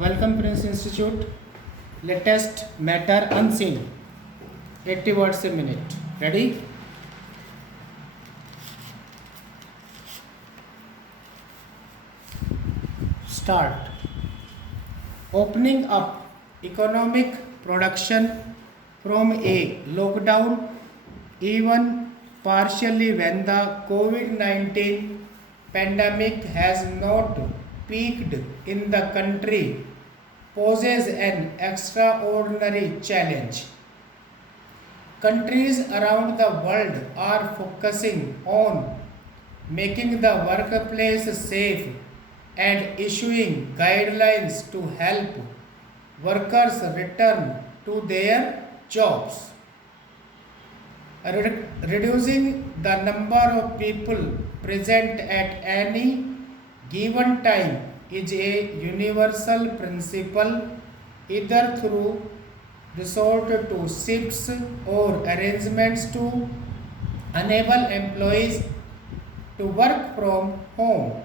Welcome Prince Institute. Latest matter unseen. 80 words a minute. Ready? Start. Opening up economic production from a lockdown, even partially when the COVID-19 pandemic has not peaked in the country, poses an extraordinary challenge. Countries around the world are focusing on making the workplace safe and issuing guidelines to help workers return to their jobs. Reducing the number of people present at any given time is a universal principle either through resort to shifts or arrangements to enable employees to work from home.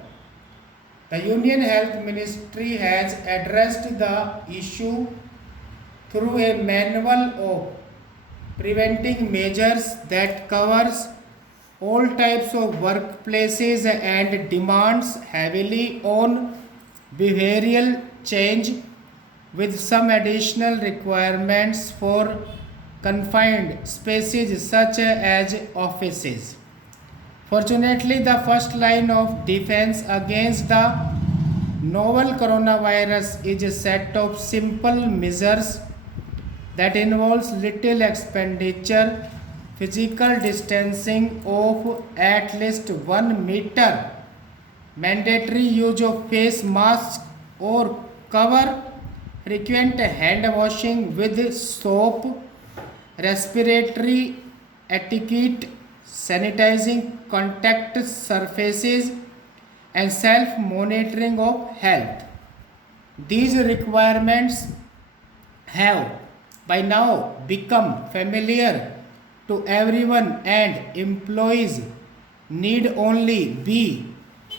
The Union Health Ministry has addressed the issue through a manual of preventing measures that covers all types of workplaces and demands heavily on behavioral change with some additional requirements for confined spaces such as offices. Fortunately, the first line of defense against the novel coronavirus is a set of simple measures that involves little expenditure, physical distancing of at least 1 meter, mandatory use of face masks or cover, frequent hand washing with soap, respiratory etiquette, sanitizing contact surfaces, and self monitoring of health. These requirements have by now become familiar to everyone, and employees need only be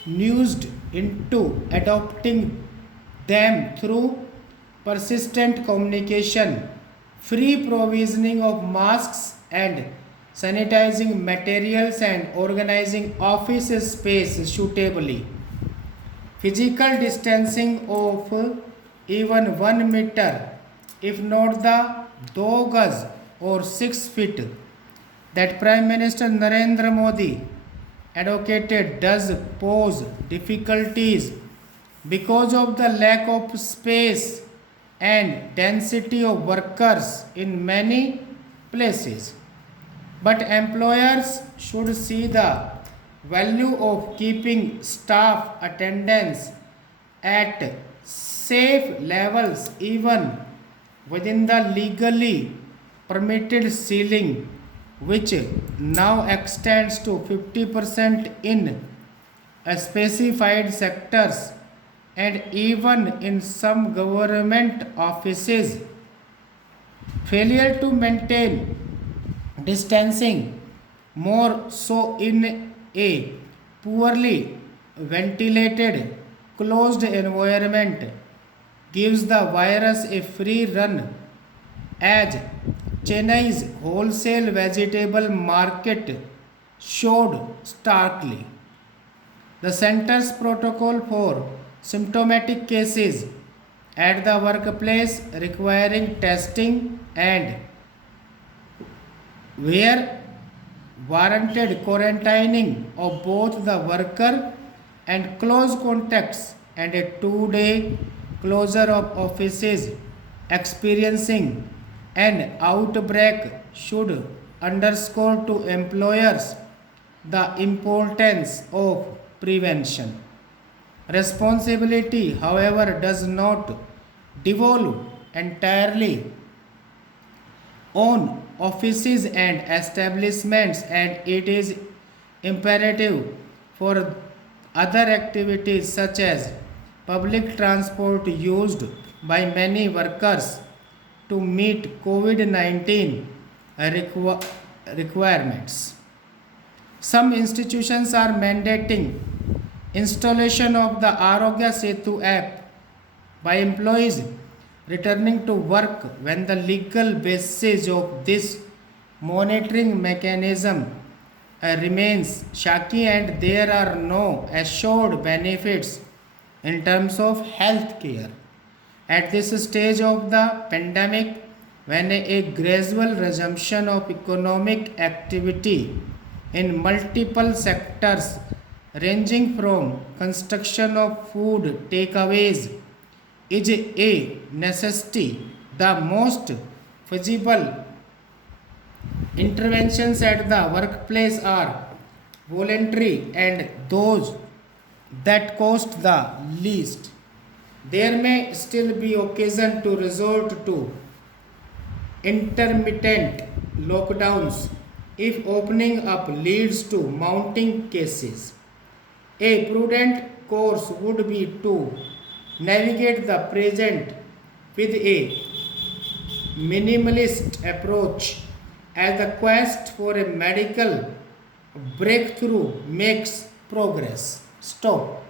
nudged into adopting them through persistent communication, free provisioning of masks and sanitizing materials, and organizing office space suitably. Physical distancing of even 1 meter, if not the 2 gaz or 6 feet that Prime Minister Narendra Modi advocated, does pose difficulties because of the lack of space and density of workers in many places. But employers should see the value of keeping staff attendance at safe levels even within the legally permitted ceiling, which now extends to 50% in specified sectors and even in some government offices. Failure to maintain distancing, more so in a poorly ventilated, closed environment, gives the virus a free run, as Chennai's wholesale vegetable market showed starkly. The center's protocol for symptomatic cases at the workplace requiring testing and, where warranted, quarantining of both the worker and close contacts, and a 2-day closure of offices experiencing an outbreak should underscore to employers the importance of prevention. Responsibility, however, does not devolve entirely on offices and establishments, and it is imperative for other activities such as public transport used by many workers to meet COVID 19 requirements. Some institutions are mandating installation of the Arogya Setu app, by employees returning to work when the legal basis of this monitoring mechanism remains shaky and there are no assured benefits in terms of health care. At this stage of the pandemic, when a gradual resumption of economic activity in multiple sectors ranging from construction of food takeaways is a necessity, the most feasible interventions at the workplace are voluntary and those that cost the least. There may still be occasion to resort to intermittent lockdowns if opening up leads to mounting cases. A prudent course would be to navigate the present with a minimalist approach as the quest for a medical breakthrough makes progress. Stop.